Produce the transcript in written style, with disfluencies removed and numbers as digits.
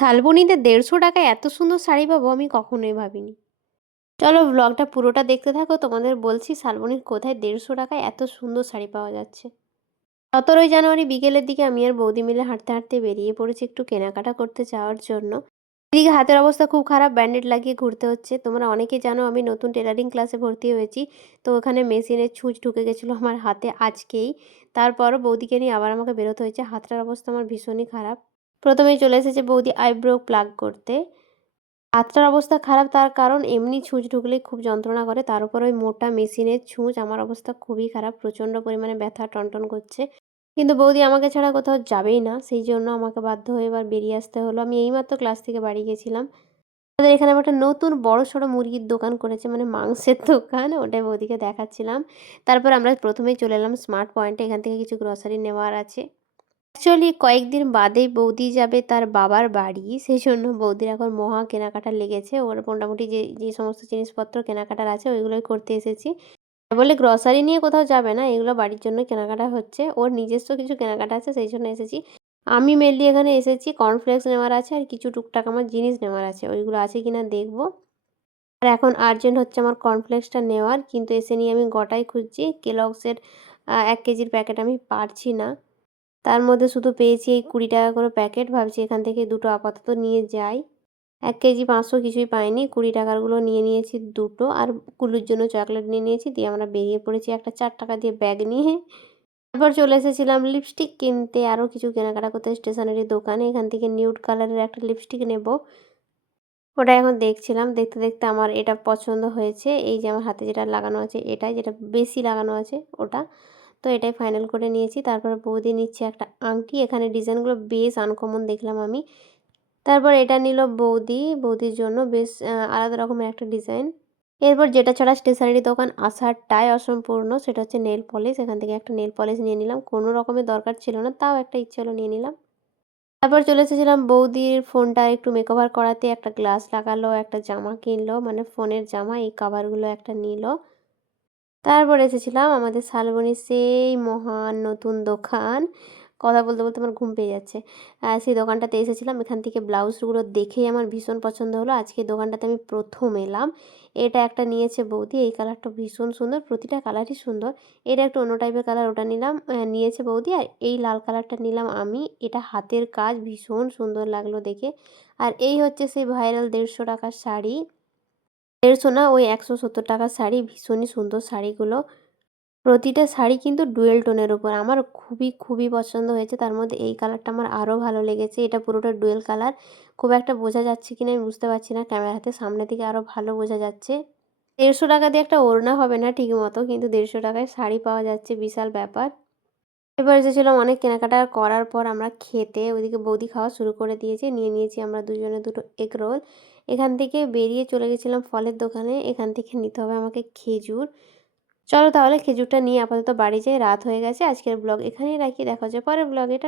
শালবনীতে ১৫০ টাকায় এত সুন্দর শাড়ি পাবো আমি কখনোই ভাবিনি। চলো ব্লগটা পুরোটা দেখতে থাকো, তোমাদের বলছি শালবনীর কোথায় ১৫০ টাকায় এত সুন্দর শাড়ি পাওয়া যাচ্ছে। ১৭ই জানুয়ারি বিকেলের দিকে আমি আর বৌদি মিলে হাঁটতে হাঁটতে বেরিয়ে পড়েছি একটু কেনাকাটা করতে যাওয়ার জন্য। এদিকে হাতের অবস্থা খুব খারাপ, ব্যান্ডেড লাগিয়ে ঘুরতে হচ্ছে। তোমরা অনেকেই জানো আমি নতুন টেলারিং ক্লাসে ভর্তি হয়েছি, তো ওখানে মেশিনের ছুঁচ ঢুকে গেছিলো আমার হাতে আজকেই। তারপরও বৌদিকে নিয়ে আবার আমাকে বেরোতে হয়েছে, হাতটার অবস্থা আমার ভীষণই খারাপ। প্রথমেই চলে এসেছে বৌদি আইব্রো প্লাগ করতে। হাতটার অবস্থা খারাপ তার কারণ এমনি ছুঁচ ঢুকলেই খুব যন্ত্রণা করে, তার উপর ওই মোটা মেশিনের ছুঁচ। আমার অবস্থা খুবই খারাপ, প্রচণ্ড পরিমাণে ব্যথা টনটন করছে। কিন্তু বৌদি আমাকে ছাড়া কোথাও যাবেই না, সেই জন্য আমাকে বাধ্য হয়ে এবার বেরিয়ে আসতে হলো। আমি এইমাত্র ক্লাস থেকে বাড়ি গেছিলাম। আমাদের এখানে একটা নতুন বড়সড় মুরগির দোকান করেছে, মানে মাংসের দোকান, ওটাই বৌদিকে দেখাচ্ছিলাম। তারপর আমরা প্রথমেই চলে এলাম স্মার্ট পয়েন্টে, এখান থেকে কিছু গ্রসারি নেওয়ার আছে। অ্যাকচুয়ালি কয়েকদিন বাদেই বৌদি যাবে তার বাবার বাড়ি, সেই জন্য বৌদির এখন মহা কেনাকাটা লেগেছে। ওর মোটামুটি যে যে সমস্ত জিনিসপত্র কেনাকাটার আছে ওইগুলোই করতে এসেছি। বলে গ্রসারি নিয়ে কোথাও যাবে না, এগুলো বাড়ির জন্য কেনাকাটা হচ্ছে। ওর নিজস্ব কিছু কেনাকাটা আছে, সেই জন্য এসেছি। আমি মেনলি এখানে এসেছি কর্নফ্লেক্স নেওয়ার আছে আর কিছু টুকটাক আমার জিনিস নেওয়ার আছে, ওইগুলো আছে কিনা দেখবো। আর এখন আর্জেন্ট হচ্ছে আমার কর্নফ্লেক্সটা নেওয়ার, কিন্তু এসে নিয়ে আমি গোটাই খুঁজছি। কেলগসের ১ কেজির প্যাকেট আমি পারছি না, তার মধ্যে শুধু পেয়েছি এই ২০ টাকা করে প্যাকেট। ভাবছি এখান থেকে দুটো আপাতত নিয়ে যাই। ১ কেজি ৫০০ কিছুই পাইনি, ২০ টাকারগুলো নিয়ে নিয়েছি দুটো, আর কুলুর জন্য চকলেট নিয়ে নিয়েছি। দিয়ে আমরা বেরিয়ে পড়েছি একটা ৪ টাকা দিয়ে ব্যাগ নিয়ে। তারপর চলে এসেছিলাম লিপস্টিক কিনতে, আরও কিছু কেনাকাটা করতে স্টেশনারি দোকানে। এখান থেকে নিউড কালারের একটা লিপস্টিক নেব, ওটা এখন দেখছিলাম। দেখতে দেখতে আমার এটা পছন্দ হয়েছে, এই যে আমার হাতে যেটা লাগানো আছে এটাই, যেটা বেশি লাগানো আছে ওটা। তো এটাই ফাইনাল করে নিয়েছি। তারপরে বৌদি নিচ্ছে একটা আংটি, এখানে ডিজাইনগুলো বেশ আনকমন দেখলাম আমি। তারপর এটা নিল বৌদি, বৌদির জন্য বেশ আলাদা রকমের একটা ডিজাইন। এরপর যেটা ছাড়া স্টেশনারি দোকান আসারটাই অসম্পূর্ণ, সেটা হচ্ছে নেল পলিশ। এখান থেকে একটা নেল পলিশ নিয়ে নিলাম, কোনো রকমের দরকার ছিল না, তাও একটা ইচ্ছে হলো নিয়ে নিলাম। তারপর চলে এসেছিলাম বৌদির ফোনটা একটু মেকওভার করাতে। একটা গ্লাস লাগালো, একটা জামা কিনলো, মানে ফোনের জামা, এই কাভারগুলো একটা নিল। তারপর এসেছিলাম আমাদের শালবনীর সেই মহান নতুন দোকান। কথা বলতে বলতে আমার ঘুম পেয়ে যাচ্ছে। সেই দোকানটাতে এসেছিলাম, এখান থেকে ব্লাউজগুলো দেখেই আমার ভীষণ পছন্দ হলো। আজকে দোকানটাতে আমি প্রথম এলাম। এটা একটা নিয়েছে বৌদি, এই কালারটা ভীষণ সুন্দর, প্রতিটা কালারই সুন্দর। এটা একটু অন্য টাইপের কালার, ওটা নিলাম, নিয়েছে বৌদি। আর এই লাল কালারটা নিলাম আমি, এটা হাতের কাজ, ভীষণ সুন্দর লাগলো দেখে। আর এই হচ্ছে সেই ভাইরাল ১৫০ টাকার শাড়ি। ১৫০ না, ওই ১৭০ টাকার শাড়ি, ভীষণই সুন্দর শাড়িগুলো। প্রতিটা শাড়ি কিন্তু ডুয়েল টোনের উপর, আমার খুবই খুবই পছন্দ হয়েছে। তার মধ্যে এই কালারটা আমার আরও ভালো লেগেছে, এটা পুরোটা ডুয়েল কালার। খুব একটা বোঝা যাচ্ছে কিনা আমি বুঝতে পারছি না, ক্যামেরাতে সামনে থেকে আরও ভালো বোঝা যাচ্ছে। ১৫০ টাকা দিয়ে একটা ওড়না হবে না ঠিক মতো, কিন্তু ১৫০ টাকায় শাড়ি পাওয়া যাচ্ছে, বিশাল ব্যাপার। এবার এসেছিলাম অনেক কেনাকাটা করার পর আমরা খেতে, ওইদিকে বৌদি খাওয়া শুরু করে দিয়েছে। নিয়ে নিয়েছি আমরা দুজনে দুটো এগ রোল। এখান থেকে বেরিয়ে চলে গেছিলাম ফলের দোকানে, এখান থেকে নিতে হবে আমাকে খেজুর। চলো তাহলে খেজুরটা নিয়ে আপাতত বাড়ি যাই, রাত হয়ে গেছে। আজকের ব্লগ এখানেই রাখি, দেখা হচ্ছে পরের ব্লগে।